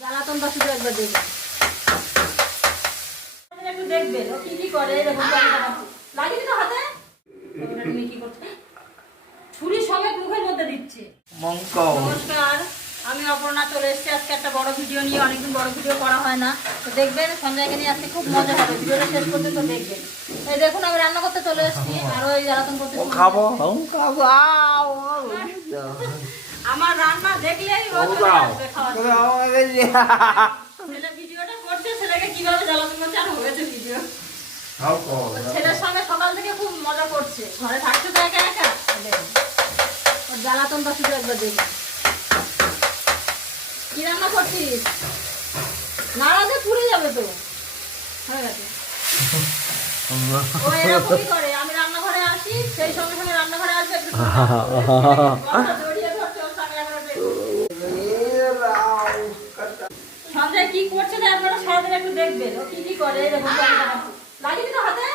জ্বালাতনটা শুধু একবার দেখবেন একটু দেখবেন ও কি কি করে লাগিয়ে তো হাতে? কি করছ ছুরি সমেত মুখের মধ্যে দিচ্ছে। নমস্কার আমি অপর্ণা চলে এসেছি। আজকে একটা বড় ভিডিও নিয়ে অনেকদিন বড় ভিডিও করা হয় না। তো দেখবেন সঞ্জয়কে নিয়ে আজকে খুব মজা হবে। ভিডিওটা শেষ পর্যন্ত দেখবেন। এই দেখুন আমি রান্না করতে চলে এসেছি আর ওই জ্বালাতন করতে খাব? খাব আও আও আমার রান্না দেখলেই ও। ছেলে ভিডিওটা করছে ছেলেকে কীভাবে জ্বালাতন করছে আর হয়েছে ভিডিও। ছেলের সঙ্গে সকাল থেকে খুব মজা করছে। ঘরে থাকছে তো একা একা? ওর জ্বালাতনটা শুধু একবার দেখুন কি রান্না করছিস? নাড়াতে পুড়ে যাবে তো। হয়ে গেছে। ও এরকমই করে। আমি রান্নাঘরে আসি সেই সঙ্গে সঙ্গে রান্নাঘরে আসবে একটু গলা জড়িয়ে ধরছে ওর সঙ্গে একবার দেখুন। সঞ্জয় কি করছে না আপনারা? সারাদিন একটু দেখবেন। ও কি কি করে? এই দেখুন লাগিয়ে তো হাতে?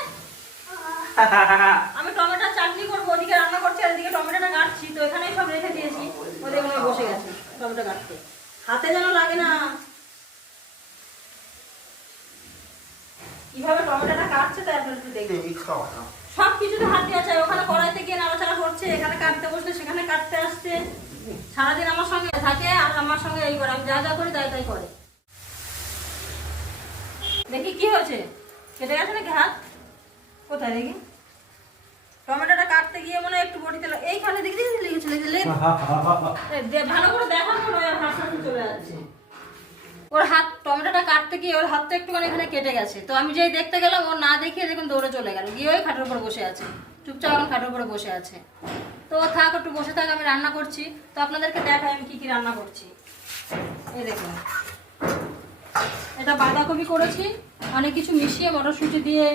আমি টমেটোর চাটনি করব ওদিকে রান্না করছি আর এদিকে টমেটোটা কাটছি তো এখানেই সব রেখে দিয়েছি। ও দেখুন বসে গেছি টমেটো কাটতে হাতে যেন লাগে না। কীভাবে টমেটোটা কাটছে তাই আপনারা একটু দেখবেন সব কিছুতে হাত দেওয়া চাই ওখানে কড়াইতে গিয়ে নাড়াচাড়া করছে এখানে কাটতে বসলে সেখানে কাটতে আসছে। সারাদিন আমার সঙ্গে থাকে আর আমার সঙ্গে এই করে। আমি যা যা করি তাই তাই করে। দেখি কি হয়েছে? কেটে গেছে নাকি হাত? কোথায় দেখি? টমেটোটা কাটতে গিয়ে মনে একটু বটিতে এইখানে দেখি দেখি লেগেছে লেগেছে লেগে- এ, দে- ভালো করে দেখার মনে চলে যাচ্ছে। ওর হাত টমেটোটা কাটতে গিয়ে ওর হাতটা একটুখানি এখানে কেটে গেছে। তো আমি যেই দেখতে গেলাম ও না দেখিয়ে দেখুন দৌড়ে চলে গেল। গিয়ে ওই খাটের উপর বসে আছে। চুপচাপ এখন খাটের উপরে বসে আছে। তো ও থাক একটু বসে থাক আমি রান্না করছি। তো আপনাদেরকে দেখাই আমি কি কি রান্না করছি। এই দেখুন। এটা বাঁধাকপি করেছি, অনেক কিছু মিশিয়ে মটরশুঁটি দিয়ে,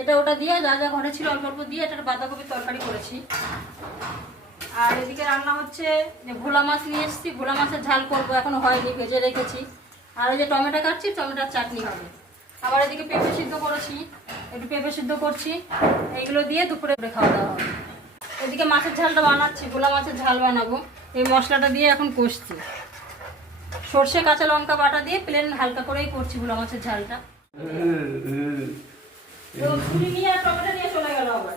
এটা ওটা দিয়ে, যা যা ঘরে ছিল অল্প অল্প দিয়ে এটা বাঁধাকপির তরকারি করেছি। আর এদিকে রান্না হচ্ছে ভোলা মাছ নিয়ে এসেছি, ভোলা মাছের ঝাল করব, এখনও হয়নি, ভেজে রেখেছি। আর ওই যে টমেটো কাটছি, টমেটোর চাটনি হবে। আবার এদিকে পেঁপে সিদ্ধ করেছি, একটু পেঁপে সিদ্ধ করছি, এইগুলো দিয়ে দুপুরে খাওয়া দাওয়া হবে। এদিকে মাছের ঝালটা বানাচ্ছি, ভোলা মাছের ঝাল বানাবো। এই মশলাটা দিয়ে এখন কষছি। সর্ষে, কাঁচা লঙ্কা বাটা দিয়ে প্লেন হালকা করেই করছি ভোলা মাছের ঝালটা। নিয়ে আর নিয়ে চলে গেল আবার।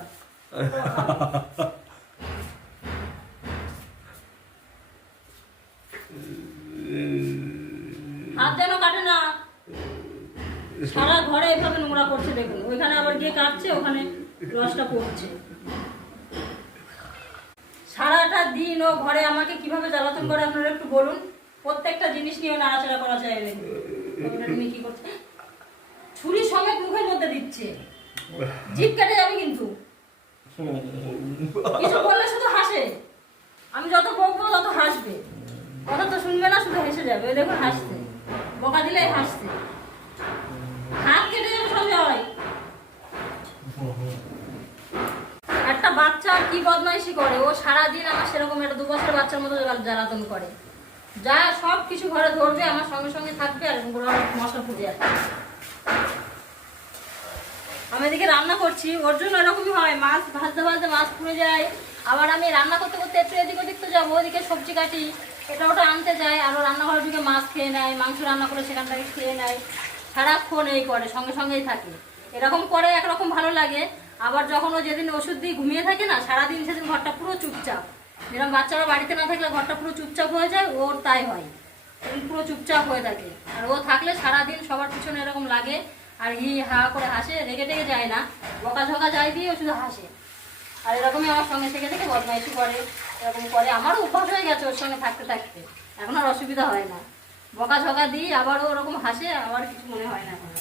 হাত যেন কাটে না। সারা ঘরে এভাবে নোংরা করছে দেখুন। ওইখানে আবার গিয়ে কাটছে, ওখানে রসটা পড়ছে। সারাটা দিন ও ঘরে আমাকে কীভাবে জ্বালাতন করে, আপনারা একটু বলুন। প্রত্যেকটা জিনিস নিয়ে নাড়াচাড়া করা যায় তুমি কি করছে? ছুরি সমেত মুখের মধ্যে দিচ্ছে। জিভ কেটে যাবে কিন্তু। কিছু বললে শুধু হাসে। আমি যত বকবো তত হাসবে। কথা তো শুনবে না, শুধু হেসে যাবে। ওই দেখুন হাসতে বকা দিলে হাসতে হাত কেটে যাবে সঞ্জয় একটা বাচ্চা কি বদমাইশি করে? ও সারাদিন আমার সেরকম একটা দু বছর বাচ্চার মতো জ্বালাতন করে। যা সব কিছু ঘরে ধরবে, আমার সঙ্গে সঙ্গে থাকবে আর এরকম মশলা ফুটে যাচ্ছে আমি এদিকে রান্না করছি, ওর জন্য এরকমই হয়, মাছ ভাজতে ভাজতে মাছ পুড়ে যায়। আবার আমি রান্না করতে করতে একটু এদিক ওদিক তো যাব, ওদিকে সবজি কাটি, এটা ওটা আনতে যাই আরও রান্নাঘরে ঢুকে মাছ খেয়ে নেয়, মাংস রান্না করে সেখান থেকে খেয়ে নেয়। সারাক্ষণ এই করে, সঙ্গে সঙ্গেই থাকে। এরকম করে একরকম ভালো লাগে। আবার যখন ও যেদিন ওষুধ দিয়ে ঘুমিয়ে থাকে না, সারাদিন সেদিন ঘরটা পুরো চুপচাপ। যেরকম বাচ্চারা বাড়িতে না থাকলে ঘরটা পুরো চুপচাপ হয়ে যায়, ওর তাই হয়। পুরো চুপচাপ হয়ে থাকে। আর ও থাকলে সারাদিন সবার পিছনে এরকম লাগে, আর হি হা করে হাসে, রেগে টেগে যায় না। বকা ঝকা যায় দিয়ে ও শুধু হাসে। আর এরকমই আমার সঙ্গে থেকে থেকে বদমাইশি করে, এরকম করে। আমারও অভ্যাস হয়ে গেছে ওর সঙ্গে থাকতে থাকতে। এখন আর অসুবিধা হয় না। বকা ঝকা দিই, আবারও ওরকম হাসে, আবার কিছু মনে হয় না এখন।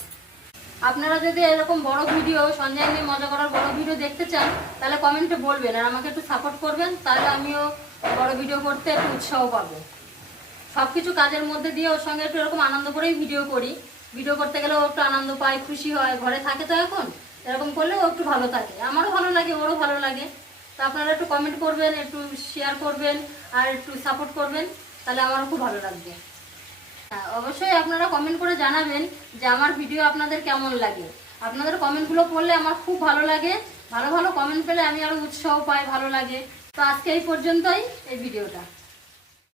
আপনারা যদি এরকম বড় ভিডিও, সঞ্জয় নিয়ে মজা করার বড় ভিডিও দেখতে চান, তাহলে কমেন্টে বলবেন আর আমাকে একটু সাপোর্ট করবেন, তাহলে আমিও বড় ভিডিও করতে একটু উৎসাহ পাবো। সব কিছু কাজের মধ্যে দিয়ে ওর সঙ্গে একটু এরকম আনন্দ করেই ভিডিও করি। ভিডিও করতে গেলে ও একটু আনন্দ পায়, খুশি হয়, ঘরে থাকে তো এখন, এরকম করলে ও একটু ভালো থাকে। আমারও ভালো লাগে, ওরও ভালো লাগে। তো আপনারা একটু কমেন্ট করবেন, একটু শেয়ার করবেন আর একটু সাপোর্ট করবেন, তাহলে আমারও খুব ভালো লাগবে। অবশ্যই আপনারা কমেন্ট করে জানাবেন যে আমার ভিডিও আপনাদের কেমন লাগে। আপনাদের কমেন্টগুলো পড়লে আমার খুব ভালো লাগে। ভালো ভালো কমেন্ট পেলে আমি আরও উৎসাহ পাই, ভালো লাগে। তো আজকে এই পর্যন্তই এই ভিডিওটা